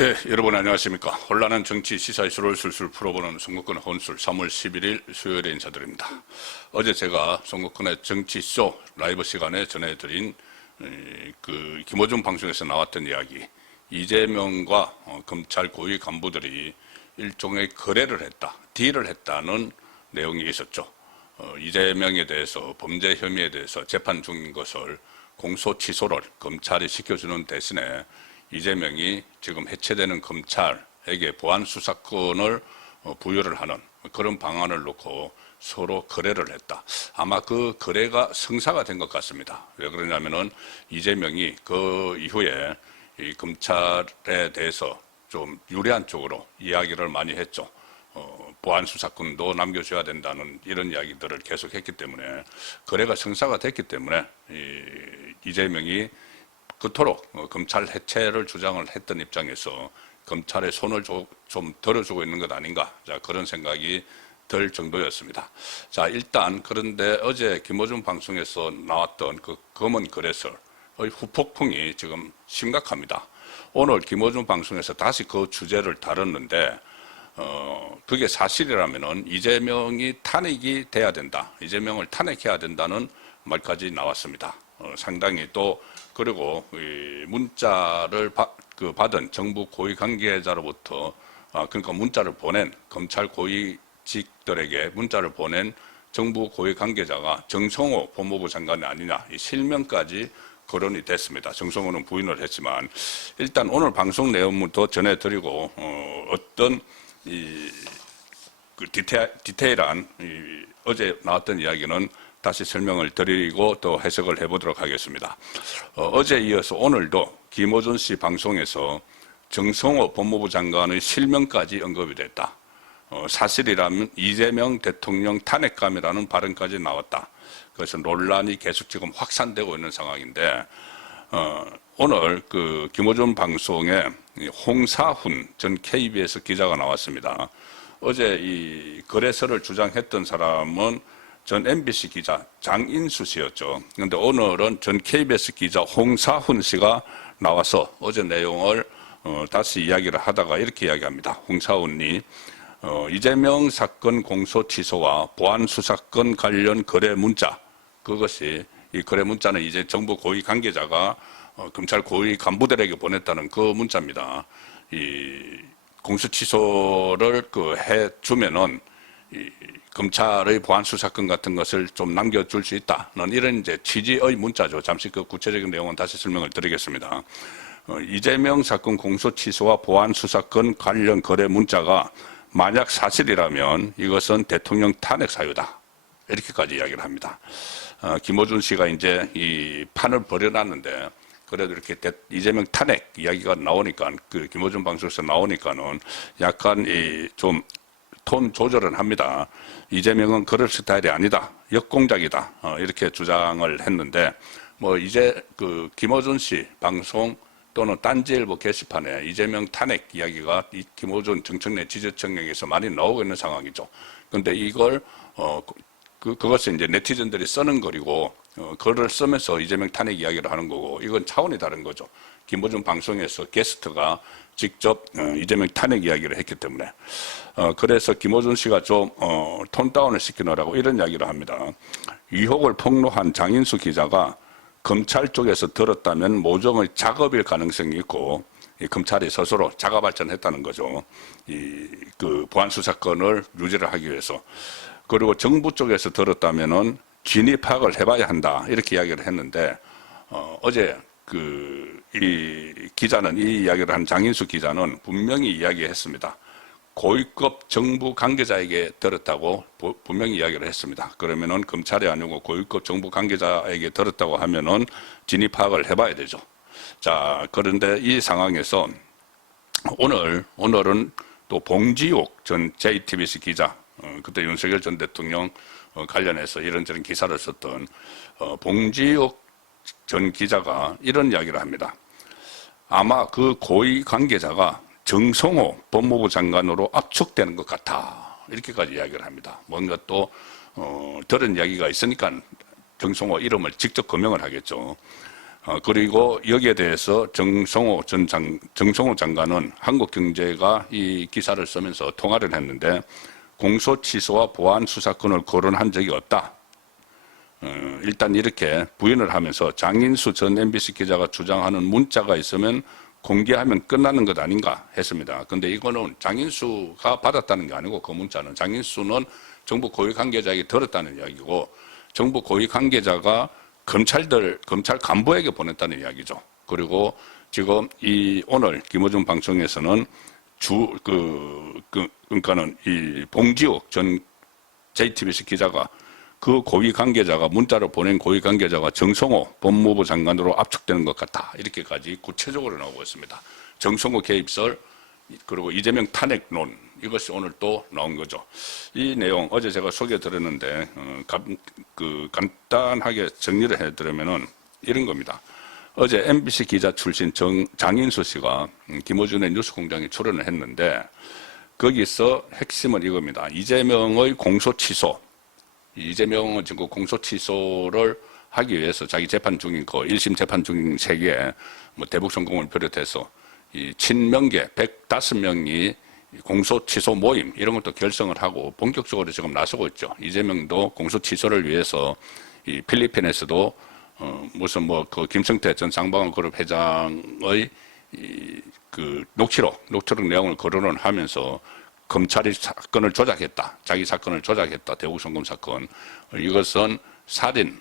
네, 여러분 안녕하십니까. 혼란한 정치 시사 이슈를 술술 풀어보는 송국근 혼술 3월 11일 수요일에 인사드립니다. 어제 제가 송국근의 정치쇼 라이브 시간에 전해드린 김어준 방송에서 나왔던 이야기, 이재명과 검찰 고위 간부들이 일종의 거래를 했다, 딜을 했다는 내용이 있었죠. 이재명에 대해서 범죄 혐의에 대해서 재판 중인 것을 공소 취소를 검찰이 시켜주는 대신에 이재명이 지금 해체되는 검찰에게 보안 수사권을 부여를 하는 그런 방안을 놓고 서로 거래를 했다. 아마 그 거래가 성사가 된 것 같습니다. 왜 그러냐면은 이재명이 그 이후에 이 검찰에 대해서 좀 유리한 쪽으로 이야기를 많이 했죠. 보안 수사권도 남겨줘야 된다는 이런 이야기들을 계속했기 때문에 거래가 성사가 됐기 때문에 이재명이 그토록 검찰 해체를 주장을 했던 입장에서 검찰의 손을 좀 들어주고 있는 것 아닌가, 자, 그런 생각이 들 정도였습니다. 자, 일단 그런데 어제 김어준 방송에서 나왔던 그 검은 거래설의 후폭풍이 지금 심각합니다. 오늘 김어준 방송에서 다시 그 주제를 다뤘는데 그게 사실이라면은 이재명이 탄핵이 돼야 된다, 이재명을 탄핵해야 된다는 말까지 나왔습니다. 상당히 또 그리고 이 문자를 받은 정부 고위 관계자로부터 그러니까 문자를 보낸 검찰 고위직들에게 문자를 보낸 정부 고위 관계자가 정성호 법무부 장관이 아니냐, 이 실명까지 거론이 됐습니다. 정성호는 부인을 했지만 일단 오늘 방송 내용부터 전해드리고 어떤 그 디테일한 어제 나왔던 이야기는 다시 설명을 드리고 또 해석을 해보도록 하겠습니다. 어제 이어서 오늘도 김어준 씨 방송에서 정성호 법무부 장관의 실명까지 언급이 됐다. 사실이라면 이재명 대통령 탄핵감이라는 발언까지 나왔다. 그래서 논란이 계속 지금 확산되고 있는 상황인데 오늘 그 김어준 방송에 홍사훈 전 KBS 기자가 나왔습니다. 어제 이 거래설을 주장했던 사람은 전 MBC 기자 장인수 씨였죠. 그런데 오늘은 전 KBS 기자 홍사훈 씨가 나와서 어제 내용을 다시 이야기를 하다가 이렇게 이야기합니다. 홍사훈이 이재명 사건 공소 취소와 보안 수사권 관련 거래 문자, 그것이 이 거래 문자는 이제 정부 고위 관계자가 검찰 고위 간부들에게 보냈다는 그 문자입니다. 이 공소 취소를 해주면은 검찰의 보안 수사권 같은 것을 좀 남겨줄 수 있다는 이런 이제 취지의 문자죠. 잠시 그 구체적인 내용은 다시 설명을 드리겠습니다. 이재명 사건 공소 취소와 보안 수사권 관련 거래 문자가 만약 사실이라면 이것은 대통령 탄핵 사유다, 이렇게까지 이야기를 합니다. 김어준 씨가 이제 이 판을 벌여놨는데 그래도 이렇게 이재명 탄핵 이야기가 나오니까 그 김어준 방송에서 나오니까는 약간 좀 톤 조절은 합니다. 이재명은 그럴 스타일이 아니다, 역공작이다, 이렇게 주장을 했는데 이제 그 김어준 씨 방송 또는 딴지일보 게시판에 이재명 탄핵 이야기가 이 김어준 정청래 지지층에서 많이 나오고 있는 상황이죠. 그런데 이걸 그것을 이제 네티즌들이 쓰는 거리고 글을 쓰면서 이재명 탄핵 이야기를 하는 거고, 이건 차원이 다른 거죠. 김어준 방송에서 게스트가 직접 이재명 탄핵 이야기를 했기 때문에 그래서 김어준 씨가 좀 톤 다운을 시키느라고 이런 이야기를 합니다. 의혹을 폭로한 장인수 기자가 검찰 쪽에서 들었다면 모종의 작업일 가능성이 있고, 검찰이 스스로 자가 발전했다는 거죠. 그 보안 수사권을 유지를 하기 위해서. 그리고 정부 쪽에서 들었다면은 진위 파악을 해봐야 한다, 이렇게 이야기를 했는데 어제 이 기자는, 이 이야기를 한 장인수 기자는 분명히 이야기했습니다. 고위급 정부 관계자에게 들었다고 분명히 이야기를 했습니다. 그러면은 검찰이 아니고 고위급 정부 관계자에게 들었다고 하면은 진위 파악을 해봐야 되죠. 자, 그런데 이 상황에서 오늘은 또 봉지욱 전 JTBC 기자, 그때 윤석열 전 대통령 관련해서 이런저런 기사를 썼던 봉지욱 전 기자가 이런 이야기를 합니다. 아마 그 고위 관계자가 정성호 법무부 장관으로 압축되는 것 같아, 이렇게까지 이야기를 합니다. 뭔가 또 들은 이야기가 있으니까 정성호 이름을 직접 거명을 하겠죠. 그리고 여기에 대해서 정성호 장관은 한국경제가 이 기사를 쓰면서 통화를 했는데 공소 취소와 보안 수사권을 거론한 적이 없다. 일단 이렇게 부인을 하면서 장인수 전 MBC 기자가 주장하는 문자가 있으면 공개하면 끝나는 것 아닌가 했습니다. 근데 이거는 장인수가 받았다는 게 아니고 그 문자는 장인수는 정부 고위 관계자에게 들었다는 이야기고 정부 고위 관계자가 검찰 간부에게 보냈다는 이야기죠. 그리고 지금 오늘 김어준 방송에서는 그러니까는 이 봉지욱 전 JTBC 기자가 그 고위 관계자가 문자로 보낸 고위 관계자가 정성호 법무부 장관으로 압축되는 것 같다. 이렇게까지 구체적으로 나오고 있습니다. 정성호 개입설 그리고 이재명 탄핵론 이것이 오늘 또 나온 거죠. 이 내용 어제 제가 소개해드렸는데 간단하게 정리를 해드리면은 이런 겁니다. 어제 MBC 기자 출신 장인수 씨가 김어준의 뉴스공장에 출연을 했는데 거기서 핵심은 이겁니다. 이재명의 공소 취소. 이재명은 지금 공소 취소를 하기 위해서 자기 재판 중인 1심 재판 중인 세계에 대북 성공을 비롯해서 이 친명계 105명이 공소 취소 모임 이런 것도 결성을 하고 본격적으로 지금 나서고 있죠. 이재명도 공소 취소를 위해서 이 필리핀에서도 무슨 그 김성태 전 쌍방울그룹 회장의 그 녹취록 내용을 거론을 하면서 검찰이 사건을 조작했다. 자기 사건을 조작했다. 대북송금 사건. 이것은 살인,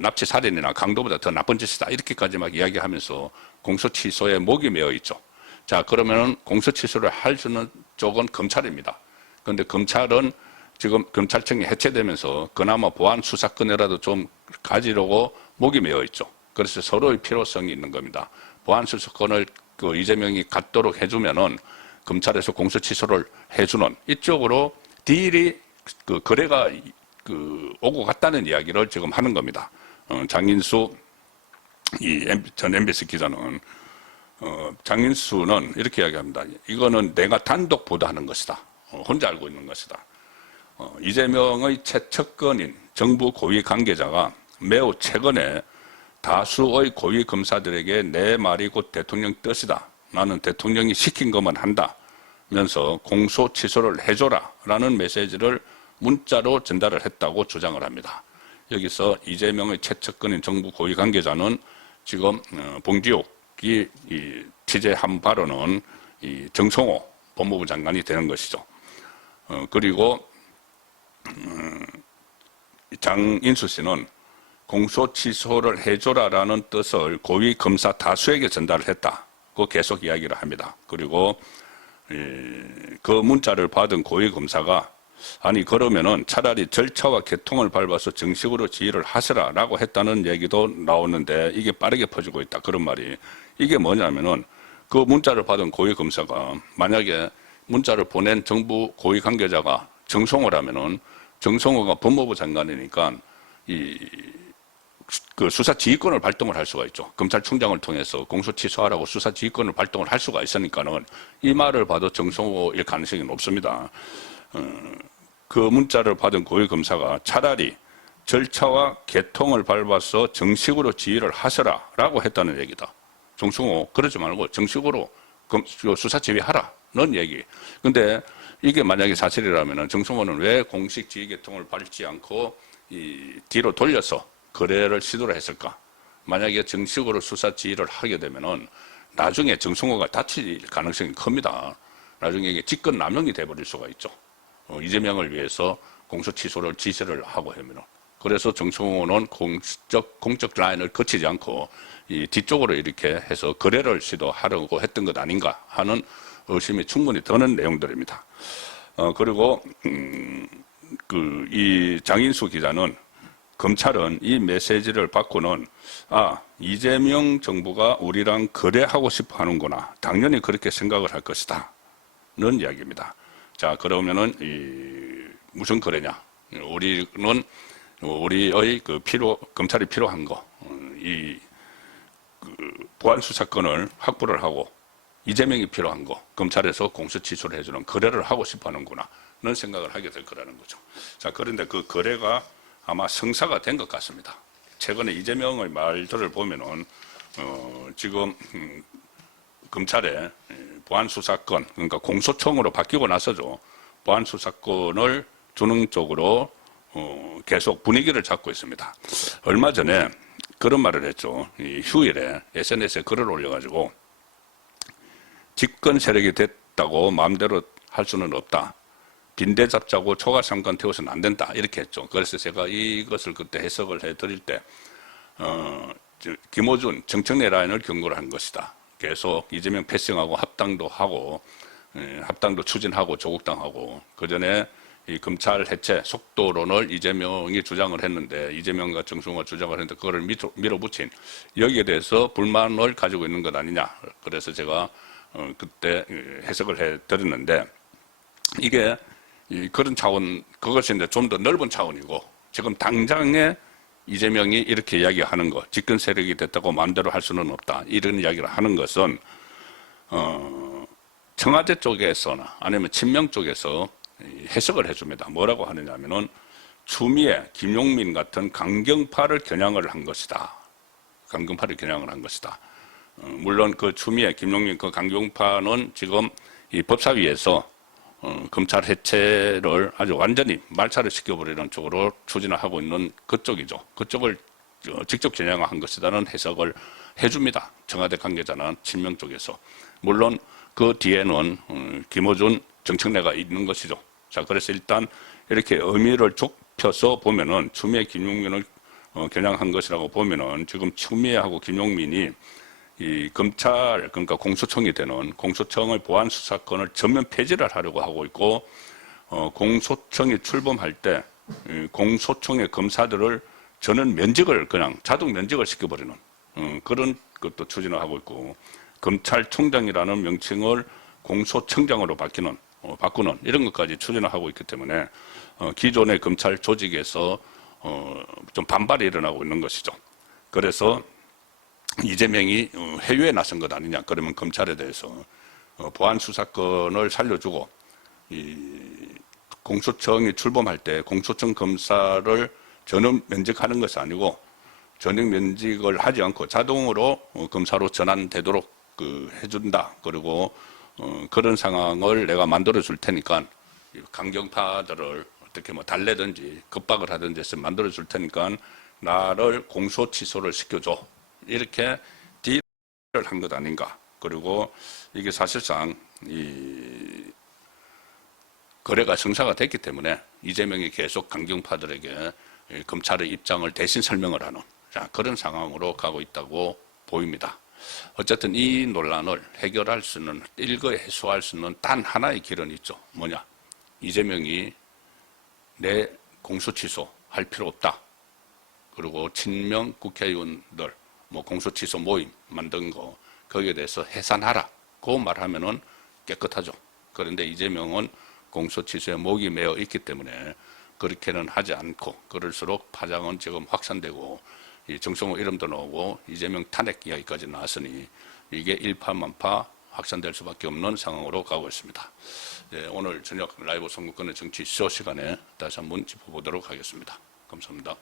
납치 살인이나 강도보다 더 나쁜 짓이다. 이렇게까지 막 이야기하면서 공소 취소에 목이 메어 있죠. 자, 그러면은 공소 취소를 할 수 있는 쪽은 검찰입니다. 그런데 검찰은 지금 검찰청이 해체되면서 그나마 보안 수사권이라도 좀 가지려고 목이 메어 있죠. 그래서 서로의 필요성이 있는 겁니다. 보안 수사권을 이재명이 갖도록 해주면은 검찰에서 공소 취소를 해주는 이쪽으로 딜이 거래가 오고 갔다는 이야기를 지금 하는 겁니다. 장인수 전 MBC 기자는 장인수는 이렇게 이야기합니다. 이거는 내가 단독 보도하는 것이다. 혼자 알고 있는 것이다. 이재명의 최측근인 정부 고위 관계자가 매우 최근에 다수의 고위 검사들에게 내 말이 곧 대통령 뜻이다. 나는 대통령이 시킨 것만 한다면서 공소 취소를 해줘라 라는 메시지를 문자로 전달을 했다고 주장을 합니다. 여기서 이재명의 최측근인 정부 고위 관계자는 지금 봉지욱이 취재한 바로는 정성호 법무부 장관이 되는 것이죠. 그리고 장인수 씨는 공소 취소를 해줘라라는 뜻을 고위 검사 다수에게 전달을 했다고 계속 이야기를 합니다. 그리고 그 문자를 받은 고위 검사가 아니 그러면은 차라리 절차와 개통을 밟아서 정식으로 지휘를 하시라라고 했다는 얘기도 나오는데 이게 빠르게 퍼지고 있다. 그런 말이 이게 뭐냐면은 그 문자를 받은 고위 검사가 만약에 문자를 보낸 정부 고위 관계자가 정성호라면은 정성호가 법무부 장관이니까 그 수사 지휘권을 발동을 할 수가 있죠. 검찰총장을 통해서 공소 취소하라고 수사 지휘권을 발동을 할 수가 있으니까는 이 말을 봐도 정성호일 가능성이 높습니다. 그 문자를 받은 고위 검사가 차라리 절차와 개통을 밟아서 정식으로 지휘를 하셔라라고 했다는 얘기다. 정성호 그러지 말고 정식으로 수사 지휘하라는 얘기. 근데 이게 만약에 사실이라면 정성호는 왜 공식 지휘 개통을 밟지 않고 뒤로 돌려서 거래를 시도를 했을까? 만약에 정식으로 수사 지휘를 하게 되면은 나중에 정성호가 다칠 가능성이 큽니다. 나중에 이게 직권 남용이 돼버릴 수가 있죠. 이재명을 위해서 공소 취소를 지시를 하고 하면은. 그래서 정성호는 공적 라인을 거치지 않고 이 뒤쪽으로 이렇게 해서 거래를 시도하려고 했던 것 아닌가 하는 의심이 충분히 드는 내용들입니다. 그리고 이 장인수 기자는 검찰은 이 메시지를 받고는 이재명 정부가 우리랑 거래하고 싶어 하는구나. 당연히 그렇게 생각을 할 것이다. 는 이야기입니다. 자, 그러면은 무슨 거래냐? 우리의 검찰이 필요한 거, 보안 수사권을 확보를 하고 이재명이 필요한 거, 검찰에서 공소 취소를 해주는 거래를 하고 싶어 하는구나. 는 생각을 하게 될 거라는 거죠. 자, 그런데 그 거래가 아마 성사가 된 것 같습니다. 최근에 이재명의 말들을 보면은 지금 검찰의 보안수사권, 그러니까 공소청으로 바뀌고 나서죠. 보안수사권을 주는 쪽으로 계속 분위기를 잡고 있습니다. 얼마 전에 그런 말을 했죠. 휴일에 SNS에 글을 올려가지고 집권 세력이 됐다고 마음대로 할 수는 없다. 빈대 잡자고 초과상권 태워서는 안 된다. 이렇게 했죠. 그래서 제가 이것을 그때 해석을 해드릴 때 김어준 정청래 라인을 경고를 한 것이다. 계속 이재명 패싱하고 합당도 하고 합당도 추진하고 조국당하고 그전에 이 검찰 해체 속도론을 이재명이 주장을 했는데 이재명과 정승호가 주장을 했는데 그거를 밀어붙인 여기에 대해서 불만을 가지고 있는 것 아니냐. 그래서 제가 그때 해석을 해드렸는데 이게 그런 차원 그것이 이제 좀 더 넓은 차원이고 지금 당장에 이재명이 이렇게 이야기하는 것, 집권 세력이 됐다고 마음대로 할 수는 없다. 이런 이야기를 하는 것은 청와대 쪽에서나 아니면 친명 쪽에서 해석을 해줍니다. 뭐라고 하느냐면은 추미애, 김용민 같은 강경파를 겨냥을 한 것이다. 강경파를 겨냥을 한 것이다. 물론 그 추미애, 김용민 그 강경파는 지금 이 법사위에서 검찰 해체를 아주 완전히 말차를 시켜버리는 쪽으로 추진을 하고 있는 그쪽이죠. 그쪽을 직접 겨냥한 것이라는 해석을 해줍니다. 청와대 관계자나 친명 쪽에서. 물론 그 뒤에는 김어준, 정청래가 있는 것이죠. 자, 그래서 일단 이렇게 의미를 좁혀서 보면은 추미애, 김용민을 겨냥한 것이라고 보면은 지금 추미애하고 김용민이 이 검찰, 그러니까 공소청이 되는 공소청의 보안 수사권을 전면 폐지를 하려고 하고 있고, 공소청이 출범할 때 공소청의 검사들을 전원 면직을 그냥 자동 면직을 시켜버리는 그런 것도 추진을 하고 있고, 검찰총장이라는 명칭을 공소청장으로 바꾸는 이런 것까지 추진을 하고 있기 때문에 기존의 검찰 조직에서 좀 반발이 일어나고 있는 것이죠. 그래서 이재명이 회유에 나선 것 아니냐. 그러면 검찰에 대해서 보안 수사권을 살려주고 이 공소청이 출범할 때 공소청 검사를 전원 면직하는 것이 아니고 전역 면직을 하지 않고 자동으로 검사로 전환되도록 해준다. 그리고 그런 상황을 내가 만들어 줄 테니까 강경파들을 어떻게 뭐 달래든지 겁박을 하든지 해서 만들어 줄 테니까 나를 공소 취소를 시켜줘. 이렇게 딜을 한 것 아닌가. 그리고 이게 사실상 이 거래가 성사가 됐기 때문에 이재명이 계속 강경파들에게 검찰의 입장을 대신 설명을 하는 그런 상황으로 가고 있다고 보입니다. 어쨌든 이 논란을 해결할 수 있는, 일거에 해소할 수 있는 단 하나의 길은 있죠. 뭐냐? 이재명이 내 공소 취소할 필요 없다. 그리고 친명 국회의원들 뭐 공소 취소 모임 만든 거 거기에 대해서 해산하라. 그 말하면은 깨끗하죠. 그런데 이재명은 공소 취소에 목이 메어 있기 때문에 그렇게는 하지 않고 그럴수록 파장은 지금 확산되고 이 정성호 이름도 나오고 이재명 탄핵 이야기까지 나왔으니 이게 일파만파 확산될 수밖에 없는 상황으로 가고 있습니다. 네, 오늘 저녁 라이브 선거권의 정치 쇼 시간에 다시 한번 짚어보도록 하겠습니다. 감사합니다.